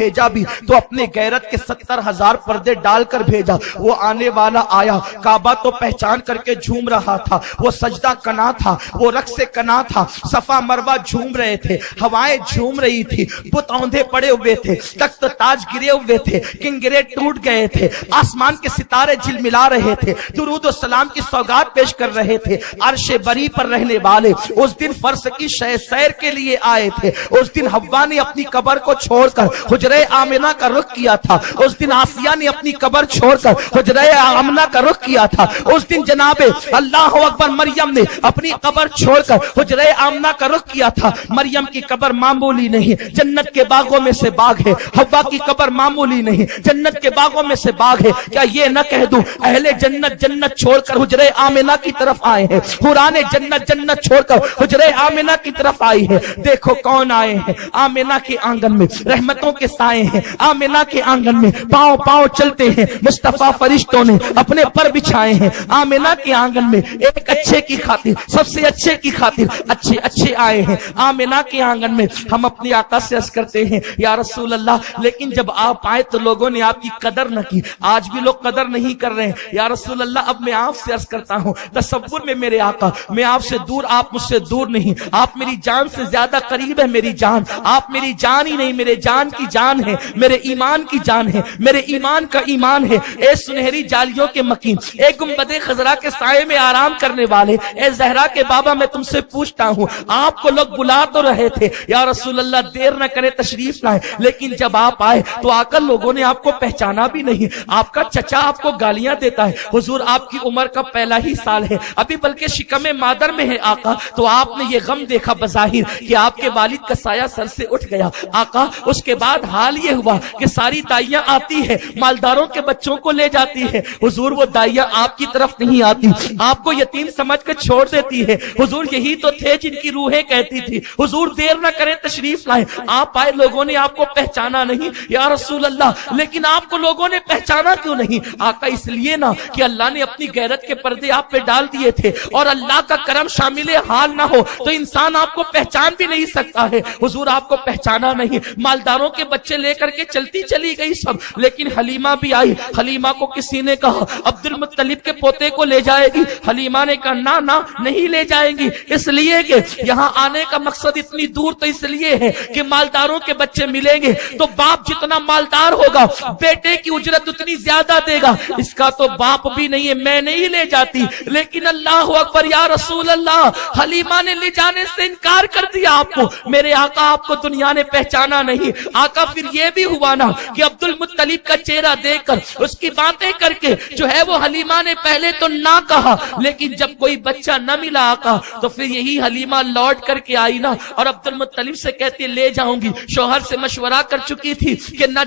بھیجا بھی تو اپنے غیرت کے 70,000 پردے ڈال کر بھیجا۔ وہ آنے والا آیا، کعبہ تو پہچان کر کے جھوم رہا تھا، وہ سجدہ کنا تھا، وہ رقص کنا تھا، صفا مروہ جھوم رہے تھے، ہوائیں جھوم رہی تھی، بت اوندھے پڑے ہوئے تھے، تخت تاج گرے ہوئے تھے، کنگرے ٹوٹ گئے تھے، آسمان کے ستارے جھلملا رہے تھے، درود و سلام کی سوگات پیش کر رہے تھے۔ عرش بری پر رہنے والے اس دن فرش کی سیر کے لیے آئے تھے۔ اس دن حوا نے اپنی قبر کو چھوڑ کر حجرہ آمنہ کا رخ کیا تھا۔ اس دن آسیہ نے اپنی قبر چھوڑ کر حجرہ آمنہ کا رخ کیا تھا۔ اس دن جناب اللہ اکبر مریم نے اپنی قبر چھوڑ کر حجرہ آمنہ کا رخ کیا تھا۔ مریم کی قبر معمولی نہیں، جنت کے باغوں میں سے باغ ہے۔ حوا کی قبر معمولی نہیں، جنت کے باغوں میں سے باغ ہے۔ کیا یہ نہ کہہ دوں اہل جنت جنت چھوڑ کر حجرہ آمنہ کی طرف آئے ہیں، حوران جنت جنت چھوڑ کر حجرہ آمنہ کی طرف آئی ہے۔ دیکھو کون آئے ہیں، آمنہ کے آنگن میں رحمتوں کے سائے ہیں، آمنہ کے آنگن میں پاؤں پاؤں چلتے ہیں، مصطفیٰ فرشتوں نے اپنے پر بچھائے ہیں۔ آمنہ کے آنگن میں ایک اچھے کی خاطر، سب سے اچھے کی خاطر اچھے اچھے آئے ہیں۔ آمنہ کے آنگن میں ہم اپنی آقا سے عرض کرتے ہیں یا رسول اللہ، لیکن جب آپ آئے تو لوگوں نے آپ کی قدر نہ کی، آج بھی لوگ قدر نہیں کر رہے ہیں۔ یا رسول اللہ اب میں آپ سے عرض کرتا ہوں، تصور میں میرے آقا، میں آپ سے دور، آپ مجھ سے دور نہیں، آپ میری جان سے زیادہ قریب ہے۔ میری جان، آپ میری جان ہی نہیں، میرے جان کی جان ہے، میرے ایمان کی جان ہے، میرے ایمان کا ایمان ہے۔ اے سنہری جالیوں کے مکین، اے گنبد خضرا کے سائے میں آرام کرنے والے، اے زہرا کے بابا، میں تم سے پوچھتا ہوں، آپ کو لوگ بلا تو رہے تھے یا رسول اللہ دیر نہ کرے تشریف لائیں، لیکن جب آپ آئے تو آ کر لوگوں نے آپ کو پہچانا بھی نہیں۔ آپ کا چچا آپ کو گالیاں دیتا ہے، حضور آپ کی عمر کا پہلا ہی سال ہے، ابھی بلکہ شکم مادر میں ہے آقا، تو آپ نے یہ غم دیکھا بظاہر کہ آپ کے والد کا سایہ سر سے اٹھ گیا آقا۔ اس کے بعد حال یہ ہوا کہ ساری دائیاں آتی ہے، مالداروں کے بچوں کو لے جاتی ہے، حضور وہ دائیاں آپ کی طرف نہیں آتی، آپ کو یتیم سمجھ کر چھوڑ دیتی ہے۔ حضور یہی تو تھے جن کی روحیں کہتی تھی حضور دیر نہ کریں تشریف لائیں۔ آپ آئے، لوگوں نے آپ کو پہچانا نہیں یا رسول اللہ، لیکن آپ کو لوگوں نے پہچانا کیوں نہیں آقا؟ اس لیے نہ کہ اللہ نے اپنی غیرت کے پردے آپ پہ ڈال دیے تھے، اور اللہ کا کرم شامل حال نہ ہو تو انسان آپ کو پہچان بھی نہیں سکتا ہے۔ حضور آپ کو پہچانا نہیں، مالداروں کے بچے لے کر کے چلتی چلی گئی سب، لیکن حلیمہ بھی آئی۔ حلیمہ کو کسی نے کہا عبد المطلب کے پوتے کو لے جائے گی، حلیمہ نے کہا نہ نہ نہیں لے جائیں گی، اس لیے کہ یہاں آنے کا مقصد اتنی دور تو اس لیے ہے کہ مالداروں کے بچے ملیں گے تو باپ جتنا مالدار ہوگا بیٹے کی اجرت اتنی زیادہ دے گا، اس کا تو باپ بھی نہیں ہے، میں نہیں لے جاتی۔ لیکن اللہ اکبر یا رسول اللہ، حلیمہ نے لے جانے سے انکار کر دیا آپ کو۔ میرے آقا آپ کو دنیا نے پہچانا نہیں آقا۔ پھر یہ بھی ہوا نا کہ عبد المطلب کا چہرہ دیکھ کر، اس کی باتیں کر کے جو ہے وہ حلیمہ نے پہلے تو نہ کہا، لیکن جب کوئی بچہ نہ ملا آقا تو پھر یہی حلیمہ لوٹ کر کے آئی نا، اور عبد المطلب سے کہتی لے جاؤں گی۔ شوہر سے مشورہ کر چکی تھی کہ نہ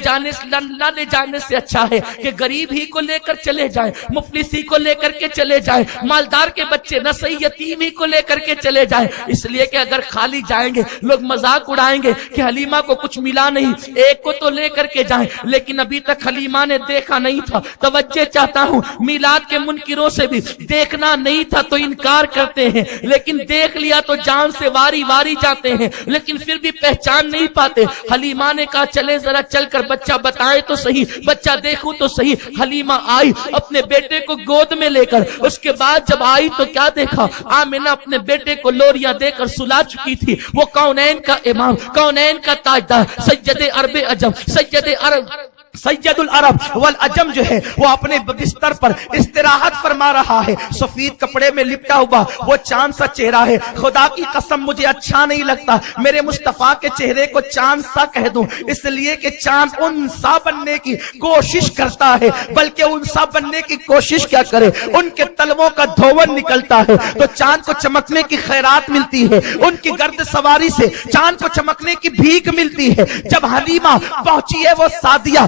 لے جانے سے اچھا ہے کہ غریب ہی کو لے کر چلے جائیں، مفلس ہی کو لے کر کے چلے جائیں، مالدار کے بچے نہ صحیح یتیم ہی کو لے کر کے چلے جائیں، اس لیے کہ اگر خالی جائیں گے لوگ مذاق اڑائیں گے کہ حلیمہ کو کچھ ملا نہیں، ایک کو تو لے کر کے جائیں۔ لیکن ابھی تک حلیمہ نے دیکھا نہیں تھا۔ توجہ چاہتا ہوں، میلاد کے منکروں سے بھی دیکھنا نہیں تھا تو انکار کرتے ہیں، لیکن دیکھ لیا تو جان سے واری واری جاتے ہیں، لیکن پھر بھی پہچان نہیں پاتے۔ حلیمہ نے کہا چلے ذرا چل کر بچہ بتائے تو صحیح، بچہ دیکھوں تو صحیح۔ حلیمہ آئی اپنے بیٹے کو گود میں لے کر، اس کے بعد جب آئی تو کیا دیکھا؟ آمنہ اپنے بیٹے کو لوریاں دے کر سلا چکی تھی۔ وہ کونین کا امام، کونین کا تاجدار، سید عرب عجم، سید العرب والعجم جو ہے وہ اپنے بستر پر استراحت فرما رہا ہے، سفید کپڑے میں لپٹا ہوا وہ چاند سا چہرہ ہے۔ خدا کی قسم مجھے اچھا نہیں لگتا میرے مصطفیٰ کے چہرے کو چاند سا کہہ دوں، اس لیے کہ چاند انسا بننے کی کوشش کرتا ہے، بلکہ انسا بننے کی کوشش کیا کرے، ان کے تلووں کا دھون نکلتا ہے تو چاند کو چمکنے کی خیرات ملتی ہے، ان کی گرد سواری سے چاند کو چمکنے کی بھیک ملتی ہے۔ جب حلیمہ پہنچی ہے وہ سعدیہ،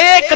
1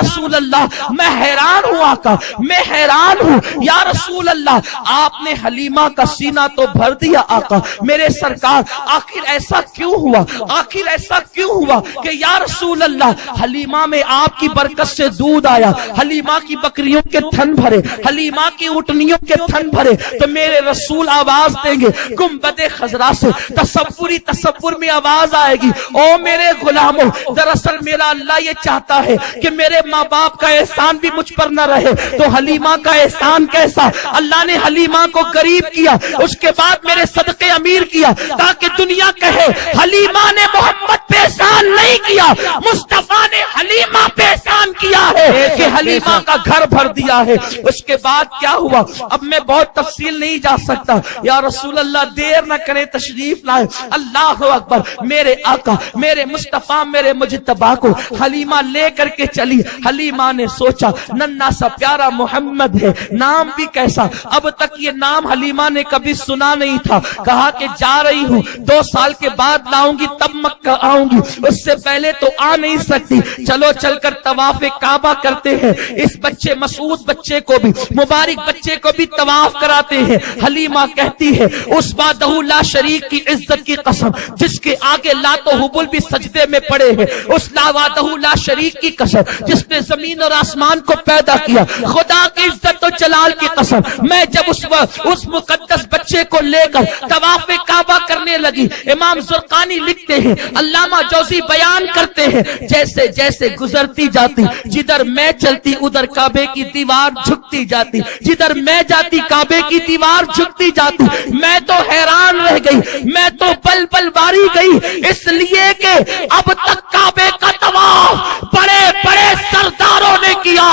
رسول اللہ میں حیران ہوں آقا، میں حیران ہوں یا رسول اللہ، آپ نے حلیمہ کا سینہ تو بھر دیا آقا میرے سرکار، آخر ایسا کیوں ہوا، آخر ایسا کیوں ہوا کہ یا رسول اللہ حلیمہ میں آپ کی برکت سے دودھ آیا، حلیمہ کی بکریوں کے تھن بھرے، حلیمہ کی اٹھنیوں کے تھن بھرے، تو میرے رسول آواز دیں گے گنبد خضرا سے، تصور میں آواز آئے گی، او میرے غلاموں، دراصل میرا اللہ یہ چاہتا ہے کہ میرے ماں باپ کا احسان بھی مجھ پر نہ رہے، تو حلیمہ کا احسان کیسا، اللہ نے حلیمہ کو غریب کیا، اس کے بعد میرے صدقے امیر کیا، تاکہ دنیا کہے حلیمہ نے محمد پہ احسان نہیں کیا، مصطفیٰ نے حلیمہ پہ احسان کیا ہے کہ حلیمہ کا گھر بھر دیا ہے۔ اس کے بعد کیا ہوا، اب میں بہت تفصیل نہیں جا سکتا، یا رسول اللہ دیر نہ کرے تشریف لائے، اللہ اکبر، میرے آقا میرے مصطفیٰ میرے مجتبی کو حلیمہ لے کر کے چلی، حلیمہ نے سوچا ننھا سا پیارا محمد ہے، نام بھی کیسا، اب تک یہ نام حلیمہ نے کبھی سنا نہیں تھا، کہا کہ جا رہی ہوں 2 سال کے بعد لاؤں گی تب مکہ آؤں گی، اس سے پہلے تو آ نہیں سکتی، چلو چل کر طواف کعبہ کرتے ہیں، اس بچے مسعود بچے کو بھی مبارک بچے کو بھی طواف کراتے ہیں۔ حلیمہ کہتی ہے اس وحدہ لا شریک کی عزت کی قسم جس کے آگے لات و حبل بھی سجدے میں پڑے ہیں، اس وحدہ لا شریک کی قسم جس نے زمین اور آسمان کو پیدا کیا، خدا کی عزت و جلال کی قسم، میں جب اس مقدس بچے کو لے کر طواف کعبہ کرنے لگی، امام زرقانی لکھتے ہیں، علامہ جوزی بیان کرتے ہیں، جیسے جیسے گزرتی جاتی، جدھر میں چلتی ادھر کعبے کی دیوار جھکتی جاتی، جدھر میں جاتی کعبے کی دیوار جھکتی جاتی، میں تو حیران رہ گئی، میں تو بل بل باری گئی، اس لیے کہ اب تک کعبے کا طواف بڑے بڑے سرداروں نے کیا،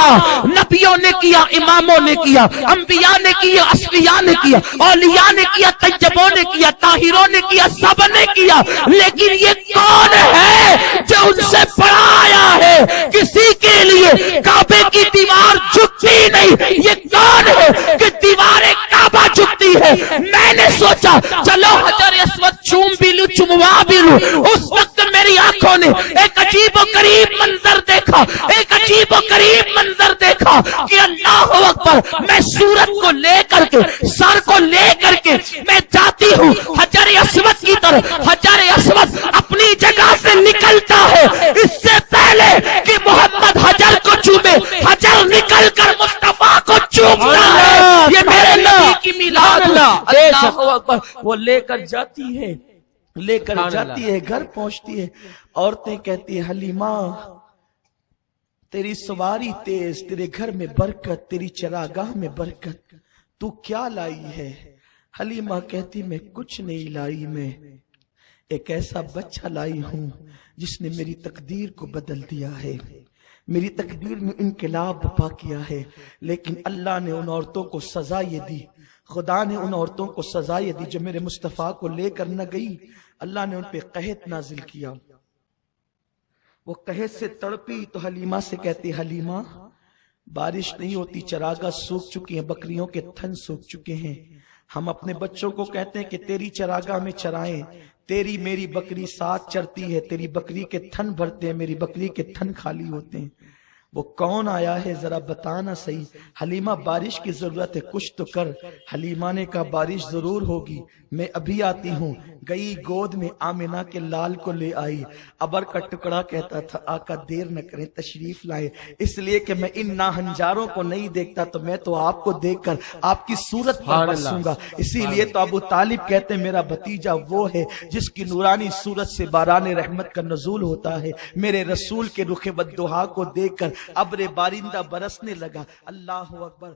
نبیوں نے کیا، اماموں نے کیا، انبیاء نے کیا، اصفیاء نے کیا، اولیاء نے کیا، طیبوں نے کیا، طاہروں نے کیا، سب نے کیا، لیکن یہ کون ہے جو ان سے بڑا آیا ہے، کسی کے لیے کعبے کی دیوار جھکتی نہیں، یہ کون ہے کہ دیوار کعبہ جھکتی ہے؟ میں نے سوچا چلو حجر اسود چوم بھی لوں چموا بھی لوں، اس وقت میری آنکھوں نے ایک عجیب و غریب منظر دیکھا، ایک عجیب و غریب منظر دیکھا کہ اللہ اکبر، میں سورت کو لے کر کے سر کو لے کر کے میں جاتی ہوں حجر اسود کی طرف، حجر اسود اپنی جگہ سے نکلتا ہے، اس سے پہلے کہ محمد حجر کو چومے، حجر نکل کر مصطفیٰ کو چومتا ہے، یہ میرے نبی کی میلاد، اللہ اکبر، وہ لے کر جاتی ہے، لے کر جاتی ہے، گھر پہنچتی ہے، عورتیں کہتی ہیں حلیمہ تیری سواری تیز، تیرے گھر میں برکت، تیری چراگاہ میں برکت، تو کیا لائی ہے؟ حلیمہ کہتی میں کچھ نہیں لائی، میں ایک ایسا بچہ لائی ہوں جس نے میری تقدیر کو بدل دیا ہے، میری تقدیر میں انقلاب برپا کیا ہے، لیکن اللہ نے ان عورتوں کو سزا یہ دی، خدا نے ان عورتوں کو سزا یہ دی جو میرے مصطفیٰ کو لے کر نہ گئی، اللہ نے ان پہ قحط نازل کیا، وہ قحط سے تڑپی تو حلیمہ سے کہتی حلیمہ بارش نہیں ہوتی، چراگاہ سوکھ چکی ہیں، بکریوں کے تھن سوکھ چکے ہیں، ہم اپنے بچوں کو کہتے ہیں کہ تیری چراگاہ میں چرائیں، تیری میری بکری ساتھ چرتی ہے، تیری بکری کے تھن بھرتے ہیں، میری بکری کے تھن خالی ہوتے ہیں، وہ کون آیا ہے ذرا بتانا صحیح، حلیمہ بارش کی ضرورت ہے کچھ تو کر، حلیمہ نے کہا بارش ضرور ہوگی، میں ابھی آتی ہوں، گئی گود میں آمنہ کے لال کو لے آئی، ابر کا ٹکڑا کہتا تھا آقا دیر نہ کریں تشریف لائے، اس لیے کہ میں ان ناہنجاروں کو نہیں دیکھتا تو میں تو آپ کو دیکھ کر آپ کی صورت پر بسوں گا، اسی لیے تو ابو طالب کہتے ہیں میرا بھتیجا وہ ہے جس کی نورانی صورت سے باران رحمت کا نزول ہوتا ہے، میرے رسول کے رخ بددہا کو دیکھ کر ابر بارندہ برسنے لگا، اللہ اکبر۔